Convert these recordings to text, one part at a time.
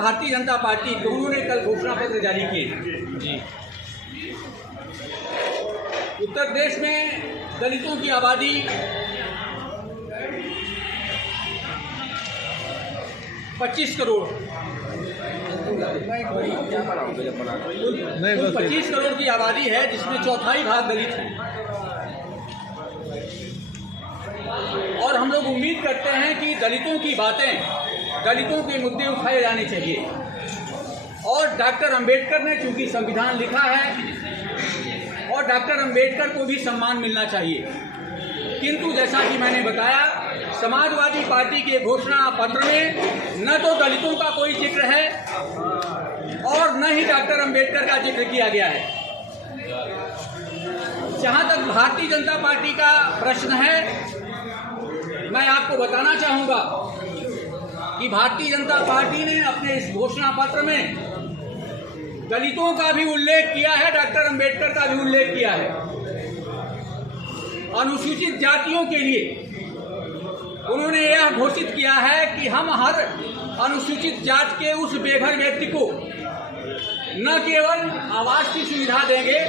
Bharatiya Janata party दोनों ने कल घोषणा पत्र जारी किए जी। उत्तर प्रदेश में दलितों की आबादी 25 करोड़ 25 करोड़ की आबादी है, जिसमें चौथाई भाग दलित है। और हम लोग उम्मीद करते हैं कि दलितों की बातें, दलितों के मुद्दे उठाए जाने चाहिए। और डॉक्टर अंबेडकर ने चूंकि संविधान लिखा है और डॉक्टर अंबेडकर को भी सम्मान मिलना चाहिए, किंतु जैसा कि मैंने बताया, समाजवादी पार्टी के घोषणा पत्र में न तो दलितों का कोई जिक्र है और न ही डॉक्टर अंबेडकर का जिक्र किया गया है। जहां तक भारतीय जनता पार्टी का प्रश्न है, मैं आपको बताना चाहूंगा कि भारतीय जनता पार्टी ने अपने इस घोषणा पत्र में दलितों का भी उल्लेख किया है, डॉक्टर अंबेडकर का भी उल्लेख किया है। अनुसूचित जातियों के लिए उन्होंने यह घोषित किया है कि हम हर अनुसूचित जाति के उस बेघर व्यक्ति को न केवल आवास की सुविधा देंगे,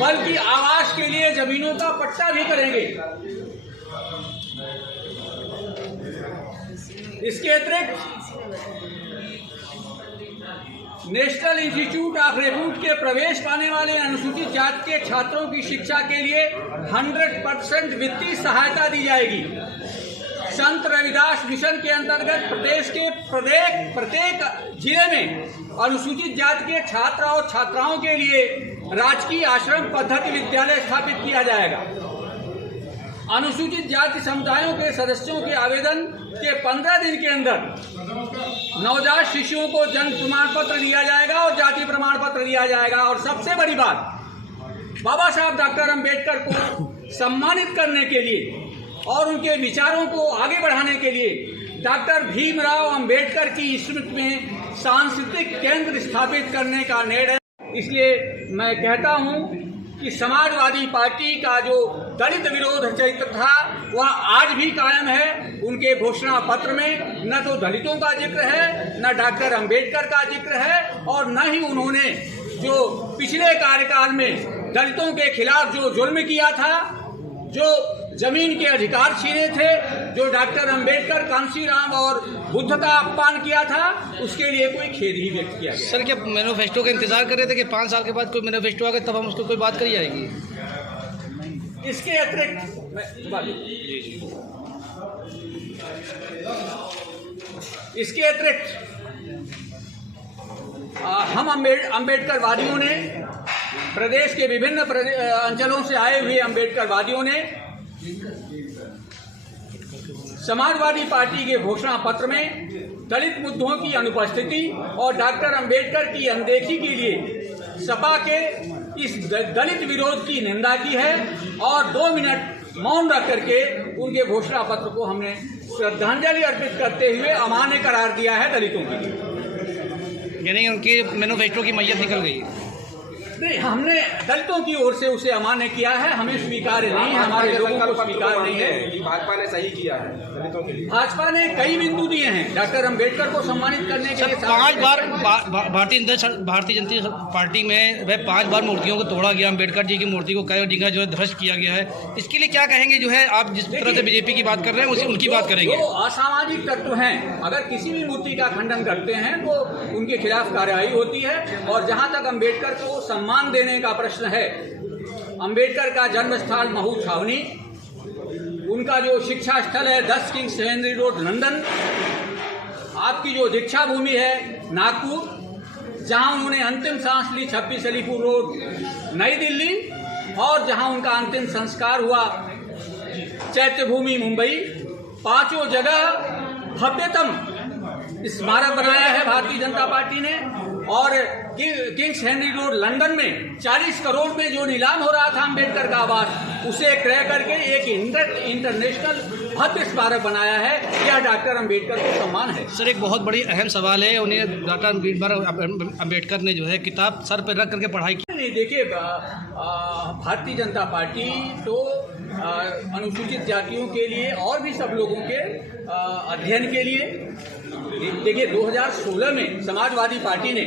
बल्कि आवास के लिए जमीनों का पट्टा भी करेंगे। इसके अतिरिक्त नेशनल इंस्टीट्यूट ऑफ रेपुट के प्रवेश पाने वाले अनुसूचित जाति के छात्रों की शिक्षा के लिए 100% वित्तीय सहायता दी जाएगी। संत रविदास मिशन के अंतर्गत प्रदेश के प्रत्येक जिले में अनुसूचित जाति के छात्र और छात्राओं के लिए राजकीय आश्रम पद्धति विद्यालय स्थापित किया जाएगा। अनुसूचित जाति समुदायों के सदस्यों के आवेदन के 15 दिन के अंदर नवजात शिशुओं को जन्म प्रमाण पत्र दिया जाएगा और जाति प्रमाण पत्र दिया जाएगा। और सबसे बड़ी बात, बाबा साहब डॉक्टर अंबेडकर को सम्मानित करने के लिए और उनके विचारों को आगे बढ़ाने के लिए डॉक्टर भीमराव अंबेडकर की स्मृति में सांस्कृतिक केंद्र स्थापित करने का निर्णय। इसलिए मैं कहता हूं कि समाजवादी पार्टी का जो दलित विरोध चरित्र था वह आज भी कायम है। उनके घोषणा पत्र में न तो दलितों का जिक्र है, न डॉक्टर अंबेडकर का जिक्र है, और न ही उन्होंने जो पिछले कार्यकाल में दलितों के खिलाफ जो जुल्म किया था, जो जमीन के अधिकार छीने थे, जो डॉक्टर अंबेडकर, कांशीराम और बुद्ध का अपमान किया था, उसके लिए कोई खेद ही व्यक्त किया गया। सर, क्या मैनिफेस्टो का इंतजार कर रहे थे कि 5 साल के बाद कोई मैनिफेस्टो आ गया तब हम उसको कोई बात करी जाएगी? इसके अतिरिक्त हम अम्बेडकर वादियों ने, प्रदेश के विभिन्न अंचलों से आए हुए अम्बेडकर वादियों ने समाजवादी पार्टी के घोषणा पत्र में दलित मुद्दों की अनुपस्थिति और डॉक्टर अंबेडकर की अनदेखी के लिए सपा के इस दलित विरोध की निंदा की है और 2 मिनट मौन रख करके उनके घोषणा पत्र को हमने श्रद्धांजलि अर्पित करते हुए अमान्य करार दिया है दलितों के लिए। यानी उनके मैनिफेस्टो की मैयत निकल गई? नहीं, हमने दलितों की ओर से उसे अमान्य किया है, हमें स्वीकार्य नहीं, हमारे लोगों को स्वीकार नहीं है। भाजपा ने सही किया है दलितों के लिए। भाजपा ने कई बिंदु दिए हैं डॉक्टर अंबेडकर को सम्मानित करने के लिए। 5 बार भारतीय जनता पार्टी में वह 5 बार मूर्तियों को तोड़ा गया, अंबेडकर जी की मूर्ति को कई जगह जो है ध्वस्त किया गया है। इसके लिए क्या कहेंगे? जो है आप जिस तरह से बीजेपी की बात कर रहे हैं उसी उनकी बात करेंगे। जो असामाजिक तत्व हैं, अगर किसी भी मूर्ति का खंडन करते हैं तो उनके खिलाफ कार्रवाई होती है। और जहां तक अंबेडकर को सम्मान देने का प्रश्न है, अंबेडकर का जन्म स्थल महू छावनी, उनका जो शिक्षा स्थल है 10 किंग्स हेनरी रोड लंदन, आपकी जो दीक्षा भूमि है नागपुर, जहां उन्होंने अंतिम सांस ली 26 अलीपुर रोड नई दिल्ली, और जहां उनका अंतिम संस्कार हुआ चैत्य भूमि मुंबई, 5 जगह भव्यतम स्मारक बनाया है भारतीय जनता पार्टी ने। और किंग्स हेनरी रोड लंदन में 40 करोड़ में जो नीलाम हो रहा था अंबेडकर का आवास, उसे क्रय करके एक इंटरनेशनल भव्य स्मारक बनाया है। यह डॉक्टर अंबेडकर को सम्मान है। सर, एक बहुत बड़ी अहम सवाल है, उन्हें डॉक्टर अंबेडकर ने जो है किताब सर पर रख करके पढ़ाई की। नहीं, देखिए, भारतीय जनता पार्टी तो अनुसूचित जातियों के लिए और भी सब लोगों के अध्ययन के लिए देखिए 2016 में समाजवादी पार्टी ने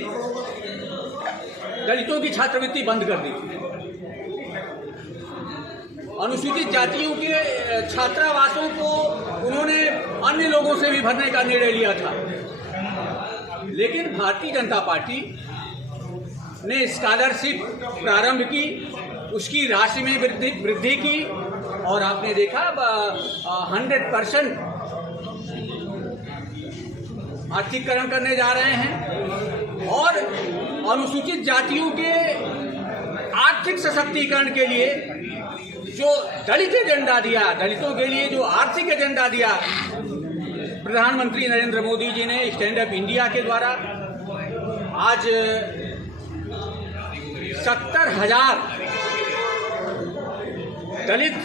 दलितों की छात्रवृत्ति बंद कर दी थी। अनुसूचित जातियों के छात्रावासों को उन्होंने अन्य लोगों से भी भरने का निर्णय लिया था। लेकिन भारतीय जनता पार्टी ने स्कॉलरशिप प्रारंभ की, उसकी राशि में वृद्धि की और आपने देखा 100% आर्थिकरण करने जा रहे हैं और अनुसूचित जातियों के आर्थिक सशक्तिकरण के लिए जो दलित एजेंडा दिया, दलितों के लिए जो आर्थिक एजेंडा दिया प्रधानमंत्री नरेंद्र मोदी जी ने स्टैंड अप इंडिया के द्वारा, आज 70,000 दलित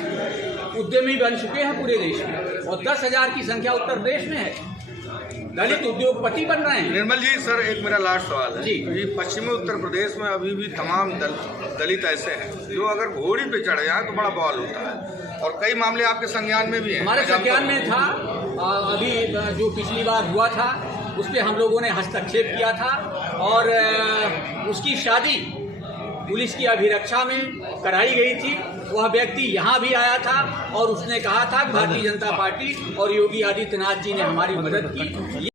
उद्यमी बन चुके हैं पूरे देश में और 10,000 की संख्या उत्तर प्रदेश में है। दलित उद्योगपति बन रहे हैं। निर्मल जी, सर एक मेरा लास्ट सवाल है जी। कि पश्चिमी उत्तर प्रदेश में अभी भी तमाम दलित ऐसे हैं जो अगर घोड़ी पे चढ़ जाए तो बड़ा बवाल होता है और कई मामले आपके संज्ञान में भी हैं। हमारे संज्ञान में था, अभी जो पिछली बार हुआ था उस पर हम लोगों ने हस्तक्षेप किया था और उसकी शादी पुलिस की अभिरक्षा में कराई गई थी। वह व्यक्ति यहाँ भी आया था और उसने कहा था भारतीय जनता पार्टी और योगी आदित्यनाथ जी ने हमारी मदद की।